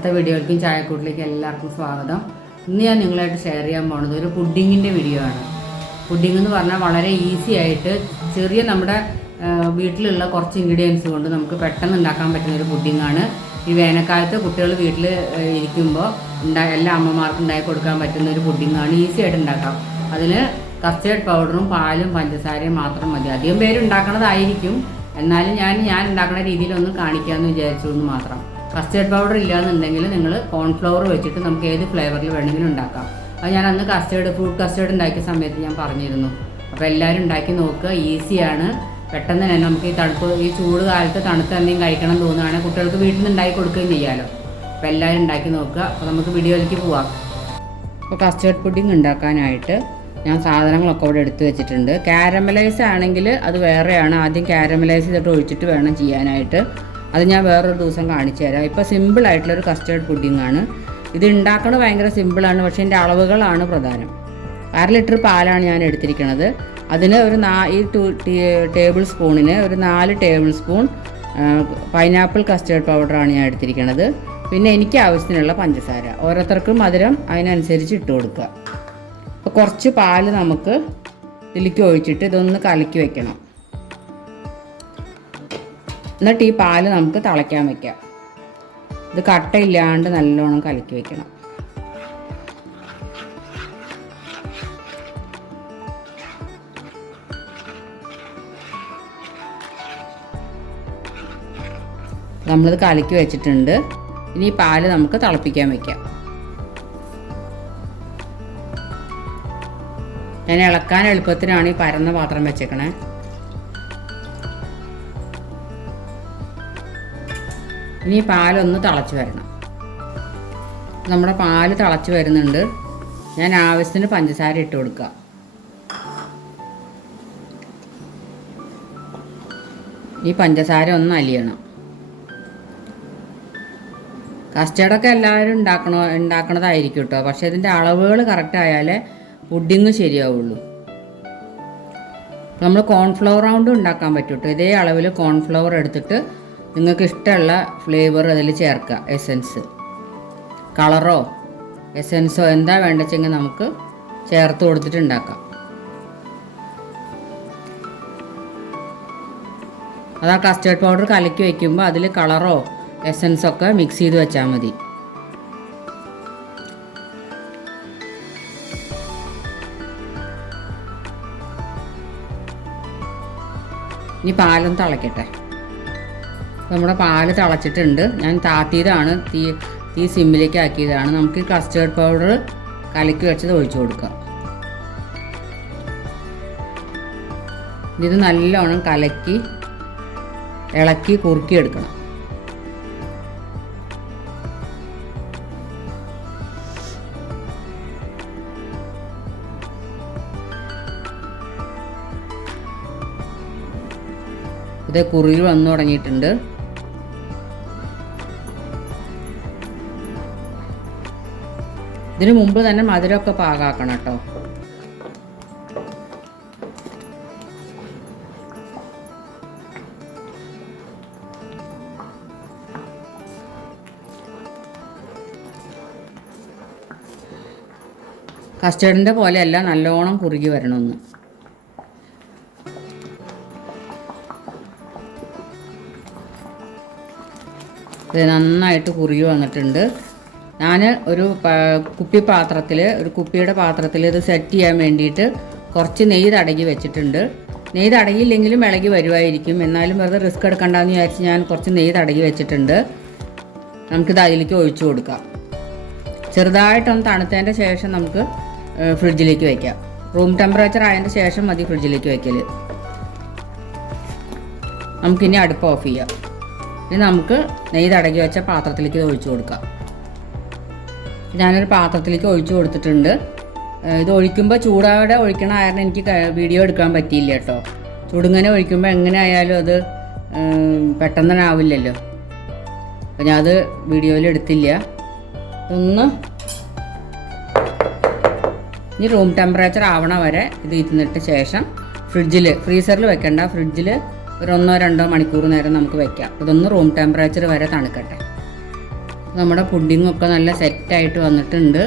ഇന്നത്തെ വീഡിയോയിലേക്കും ചായക്കൂട്ടിലേക്കും എല്ലാവർക്കും സ്വാഗതം. ഇന്ന് ഞാൻ നിങ്ങളായിട്ട് ഷെയർ ചെയ്യാൻ പോകുന്നത് ഒരു പുഡിങ്ങിൻ്റെ വീഡിയോ ആണ്. പുഡിംഗ് എന്ന് പറഞ്ഞാൽ വളരെ ഈസി ആയിട്ട് ചെറിയ നമ്മുടെ വീട്ടിലുള്ള കുറച്ച് ഇൻഗ്രീഡിയൻസ് കൊണ്ട് നമുക്ക് പെട്ടെന്ന് ഉണ്ടാക്കാൻ പറ്റുന്ന ഒരു പുഡിങ്ങാണ്. ഈ വേനൽക്കാലത്ത് കുട്ടികൾ വീട്ടിൽ ഇരിക്കുമ്പോൾ എല്ലാ അമ്മമാർക്കും ഉണ്ടാക്കി കൊടുക്കാൻ പറ്റുന്ന ഒരു പുഡിങ്ങാണ്. ഈസി ആയിട്ട് ഉണ്ടാക്കാം. അതിന് കസ്റ്റേർഡ് പൗഡറും പാലും പഞ്ചസാരയും മാത്രം മതി. അധികം പേര് ഉണ്ടാക്കണതായിരിക്കും, എന്നാലും ഞാൻ ഉണ്ടാക്കുന്ന രീതിയിലൊന്ന് കാണിക്കാമെന്ന് വിചാരിച്ചു എന്ന് മാത്രം. കസ്റ്റേർഡ് പൗഡർ ഇല്ലയെന്നുണ്ടെങ്കിൽ നിങ്ങൾ കോൺഫ്ലവർ വെച്ചിട്ട് നമുക്ക് ഏത് ഫ്ലേവറിൽ വേണമെങ്കിലും ഉണ്ടാക്കാം. അത് ഞാൻ അന്ന് ഫ്രൂട്ട് കസ്റ്റേർഡ് ഉണ്ടാക്കിയ സമയത്ത് ഞാൻ പറഞ്ഞിരുന്നു. അപ്പോൾ എല്ലാവരും ഉണ്ടാക്കി നോക്കുക. ഈസിയാണ്, പെട്ടെന്ന് തന്നെ നമുക്ക് ഈ ചൂട് കാലത്ത് തണുത്ത് എന്തെങ്കിലും കഴിക്കണം തോന്നുകയാണെങ്കിൽ കുട്ടികൾക്ക് വീട്ടിൽ നിന്ന് ഉണ്ടാക്കി കൊടുക്കുകയും ചെയ്യാമല്ലോ. അപ്പോൾ എല്ലാവരും ഉണ്ടാക്കി നോക്കുക. അപ്പോൾ നമുക്ക് വീഡിയോയിലേക്ക് പോവാം. അപ്പോൾ കസ്റ്റേർഡ് പുഡിംഗ് ഉണ്ടാക്കാനായിട്ട് ഞാൻ സാധനങ്ങളൊക്കെ ഇവിടെ എടുത്തു വെച്ചിട്ടുണ്ട്. കാരമലൈസ് ആണെങ്കിൽ അത് വേറെയാണ്. ആദ്യം കാരമലൈസ് ചെയ്തിട്ട് ഒഴിച്ചിട്ട് വേണം ചെയ്യാനായിട്ട്. അത് ഞാൻ വേറൊരു ദിവസം കാണിച്ചു തരാം. ഇപ്പോൾ സിമ്പിളായിട്ടുള്ളൊരു കസ്റ്റേർഡ് പുഡിങ്ങാണ്. ഇത് ഉണ്ടാക്കുന്നത് ഭയങ്കര സിമ്പിളാണ്, പക്ഷേ എൻ്റെ അളവുകളാണ് പ്രധാനം. 1/2 ലിറ്റർ പാലാണ് ഞാൻ എടുത്തിരിക്കുന്നത്. അതിന് ഈ 2 ടേബിൾ സ്പൂണിന് ഒരു 4 ടേബിൾ സ്പൂൺ പൈനാപ്പിൾ കസ്റ്റേർഡ് പൗഡറാണ് ഞാൻ എടുത്തിരിക്കുന്നത്. പിന്നെ എനിക്ക് ആവശ്യത്തിനുള്ള പഞ്ചസാര, ഓരോരുത്തർക്കും മധുരം അതിനനുസരിച്ച് ഇട്ട് കൊടുക്കുക. അപ്പോൾ കുറച്ച് പാല് നമുക്ക് ഇതിലേക്ക് ഒഴിച്ചിട്ട് ഇതൊന്ന് കലക്കി വെക്കണം. എന്നിട്ട് ഈ പാല് നമുക്ക് തിളയ്ക്കാൻ വയ്ക്കാം. ഇത് കട്ടയില്ലാണ്ട് നല്ലോണം കലക്കി വെക്കണം. നമ്മളിത് കലക്കി വെച്ചിട്ടുണ്ട്. ഇനി ഈ പാല് നമുക്ക് തിളപ്പിക്കാൻ വയ്ക്കാം. ഞാൻ ഇളക്കാൻ എളുപ്പത്തിനാണ് ഈ പരന്ന പാത്രം വെച്ചേക്കണേ. ഇനി ഈ പാലൊന്ന് തിളച്ച് വരണം. നമ്മുടെ പാല് തിളച്ച് വരുന്നുണ്ട്. ഞാൻ ആവശ്യത്തിന് പഞ്ചസാര ഇട്ട് കൊടുക്കുക. ഈ പഞ്ചസാര ഒന്ന് അലിയണം. കസ്റ്റേർഡൊക്കെ എല്ലാവരും ഉണ്ടാക്കണതായിരിക്കും കേട്ടോ, പക്ഷേ ഇതിൻ്റെ അളവുകൾ കറക്റ്റ് ആയാലേ പുഡിങ് ശരിയാവുള്ളൂ. നമ്മൾ കോൺഫ്ലവർ റൗണ്ടും ഉണ്ടാക്കാൻ പറ്റും കേട്ടോ. ഇതേ അളവിൽ കോൺഫ്ലവർ എടുത്തിട്ട് നിങ്ങൾക്ക് ഇഷ്ടമുള്ള ഫ്ലേവർ അതിൽ ചേർക്കുക. എസൻസ്, കളറോ എസൻസോ എന്താ വേണ്ടതെങ്കിൽ നമുക്ക് ചേർത്ത് കൊടുത്തിട്ട് ഉണ്ടാക്കാം. അത് ആ കസ്റ്റേർഡ് പൗഡർ കലക്കി വയ്ക്കുമ്പോൾ അതിൽ കളറോ എസൻസൊക്കെ മിക്സ് ചെയ്ത് വെച്ചാൽ മതി. ഇനി പാലൊന്ന് തിളയ്ക്കട്ടെ. നമ്മുടെ പാല് തിളച്ചിട്ടുണ്ട്. ഞാൻ താത്തിയതാണ്, തീ സിമ്മിലേക്ക് ആക്കിയതാണ്. നമുക്ക് കസ്റ്റേർഡ് പൗഡർ കലക്കി വെച്ചത് ഒഴിച്ചു കൊടുക്കാം. ഇത് നല്ലോണം കലക്കി ഇളക്കി കുറുക്കിയെടുക്കണം. ഇത് കുറുകി വന്നു തുടങ്ങിയിട്ടുണ്ട്. ഇതിനു മുമ്പ് തന്നെ മധുരമൊക്കെ പാകാക്കണം കേട്ടോ. കസ്റ്റേർഡിൻ്റെ പോലെയല്ല, നല്ലോണം കുറുകി വരണമെന്ന്. ഇത് നന്നായിട്ട് കുറുകി വന്നിട്ടുണ്ട്. ഞാൻ ഒരു കുപ്പിയുടെ പാത്രത്തിൽ ഇത് സെറ്റ് ചെയ്യാൻ വേണ്ടിയിട്ട് കുറച്ച് നെയ്യ് തടകി വെച്ചിട്ടുണ്ട്. നെയ്യ് തടകിയില്ലെങ്കിലും ഇളകി വരുമായിരിക്കും, എന്നാലും വെറുതെ റിസ്ക് എടുക്കണ്ടെന്ന് വിചാരിച്ച് ഞാൻ കുറച്ച് നെയ്യ് തടകി വെച്ചിട്ടുണ്ട്. നമുക്കിത് അതിലേക്ക് ഒഴിച്ചു കൊടുക്കാം. ചെറുതായിട്ടൊന്ന് തണുത്തതിൻ്റെ ശേഷം നമുക്ക് ഫ്രിഡ്ജിലേക്ക് വയ്ക്കാം. റൂം ടെമ്പറേച്ചർ ആയതിൻ്റെ ശേഷം മതി ഫ്രിഡ്ജിലേക്ക് വയ്ക്കൽ. നമുക്കിനി അടുപ്പ് ഓഫ് ചെയ്യാം. ഇനി നമുക്ക് നെയ്യ് തടകി വെച്ച പാത്രത്തിലേക്ക് ഇത് ഒഴിച്ചു കൊടുക്കാം. ഞാനൊരു പാത്രത്തിലേക്ക് ഒഴിച്ചു കൊടുത്തിട്ടുണ്ട്. ഇത് ഒഴിക്കുമ്പോൾ ചൂടോടെ ഒഴിക്കണ കാരണം എനിക്ക് വീഡിയോ എടുക്കാൻ പറ്റിയില്ല കേട്ടോ. ചൂടിങ്ങനെ ഒഴിക്കുമ്പോൾ എങ്ങനെ ആയാലും അത് പെട്ടെന്ന് തന്നെ ആവില്ലല്ലോ. അപ്പോൾ ഞാനത് വീഡിയോയിൽ എടുത്തില്ല. ഇനി റൂം ടെമ്പറേച്ചർ ആവണ വരെ ഇത് ഇരുന്നിട്ട് ശേഷം ഫ്രീസറിൽ വെക്കണ്ട, ഫ്രിഡ്ജിൽ ഒരു 1-2 മണിക്കൂർ നേരം നമുക്ക് വെക്കാം. ഇതൊന്ന് റൂം ടെമ്പറേച്ചർ വരെ തണുക്കട്ടെ. നമ്മുടെ പുഡിങ്ങൊക്കെ നല്ല സെറ്റായിട്ട് വന്നിട്ടുണ്ട്.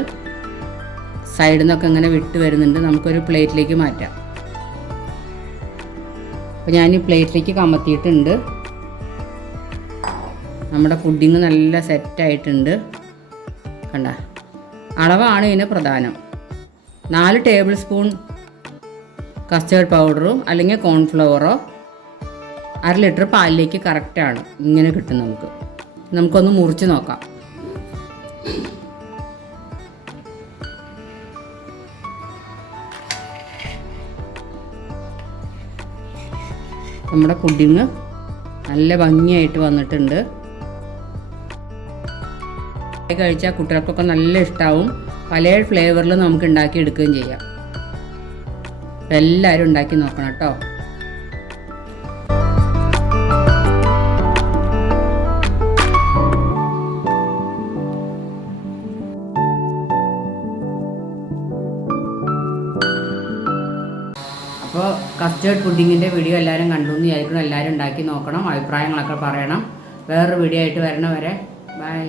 സൈഡിൽ നിന്നൊക്കെ ഇങ്ങനെ വിട്ട് വരുന്നുണ്ട്. നമുക്കൊരു പ്ലേറ്റിലേക്ക് മാറ്റാം. അപ്പോൾ ഞാൻ ഈ പ്ലേറ്റിലേക്ക് കമത്തിയിട്ടുണ്ട്. നമ്മുടെ പുഡിങ് നല്ല സെറ്റായിട്ടുണ്ട്. കണ്ട, അളവാണ് ഇതിന് പ്രധാനം. 4 ടേബിൾ സ്പൂൺ കസ്റ്റേർഡ് പൗഡറും അല്ലെങ്കിൽ കോൺഫ്ലവറോ 1/2 ലിറ്റർ പാലിലേക്ക് കറക്റ്റാണ്. ഇങ്ങനെ കിട്ടും. നമുക്കൊന്ന് മുറിച്ച് നോക്കാം. നമ്മുടെ പുഡിങ് നല്ല ഭംഗിയായിട്ട് വന്നിട്ടുണ്ട്. കഴിച്ചാൽ കുട്ടികൾക്കൊക്കെ നല്ല ഇഷ്ടമാവും. പല ഫ്ലേവറിൽ നമുക്ക് ഉണ്ടാക്കി എടുക്കുകയും ചെയ്യാം. എല്ലാവരും ഉണ്ടാക്കി നോക്കണം കേട്ടോ. അപ്പോൾ കസ്റ്റേർഡ് പുഡിങ്ങിൻ്റെ വീഡിയോ എല്ലാവരും കണ്ടു എന്ന് വിചാരിക്കണം. എല്ലാവരും ഉണ്ടാക്കി നോക്കണം. അഭിപ്രായങ്ങളൊക്കെ പറയണം. വേറൊരു വീഡിയോ ആയിട്ട് വരണ വരെ ബൈ.